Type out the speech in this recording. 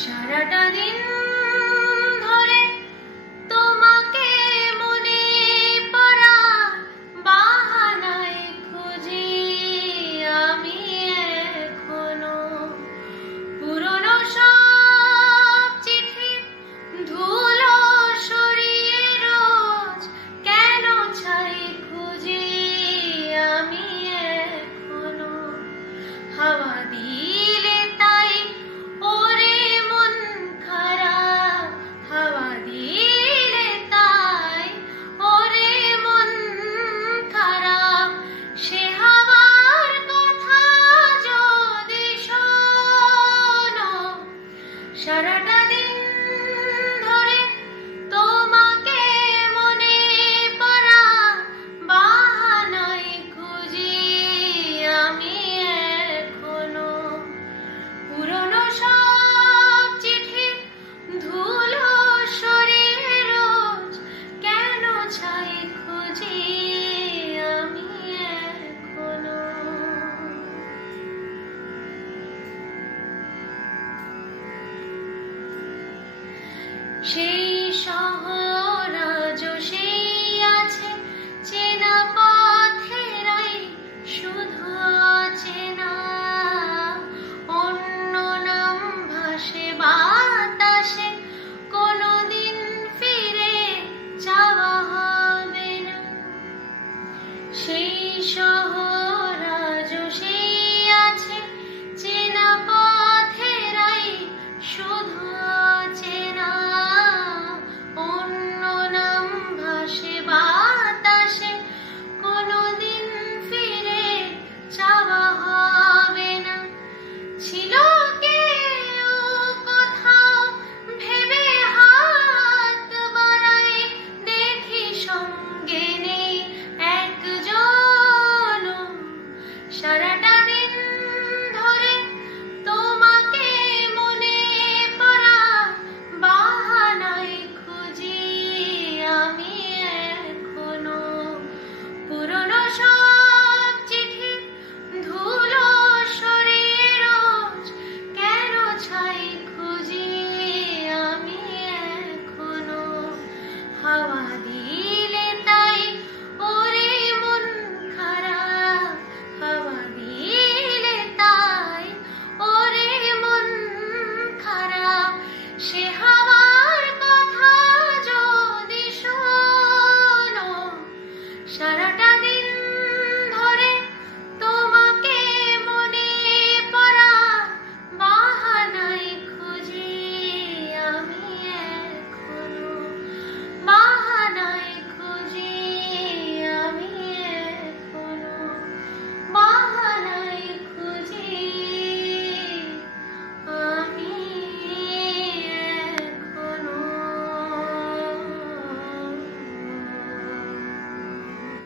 সারাটা দিন ধরে তোমাকে মনে পড়া বাহানায় খুঁজি আমি এখনো পুরনো সব চিঠি ধুলো সরিয়ে রোজ কেন ছাই খুঁজি আমি এখনো হাওয়া দিলে তাই ওরে সারাটা দিন ধরে তোমাকে মনে পড়া বাহানায় খুঁজি আমি এখনো পুরনো সব চিঠি ধুলো সরিয়ে রোজ কেন ছাই খুঁজি আমি এখনো। সেই শহর আজও সেই আছে চেনা পথেরাই শুধু চেনা অন্য নাম ভাসে বাতাসে কোনোদিন ফিরে যাওয়া হবে না। সেই শহর আজও সেই আছে চেনা পথেরাই শুধু চেনা অন্য নাম ভাসে বাতাসে কোনোদিন ফিরে যাওয়া হবে না। ছিল কেউ কোথাও ভেবে হাত বাড়াই দেখি সঙ্গে নেই একজন সারাটা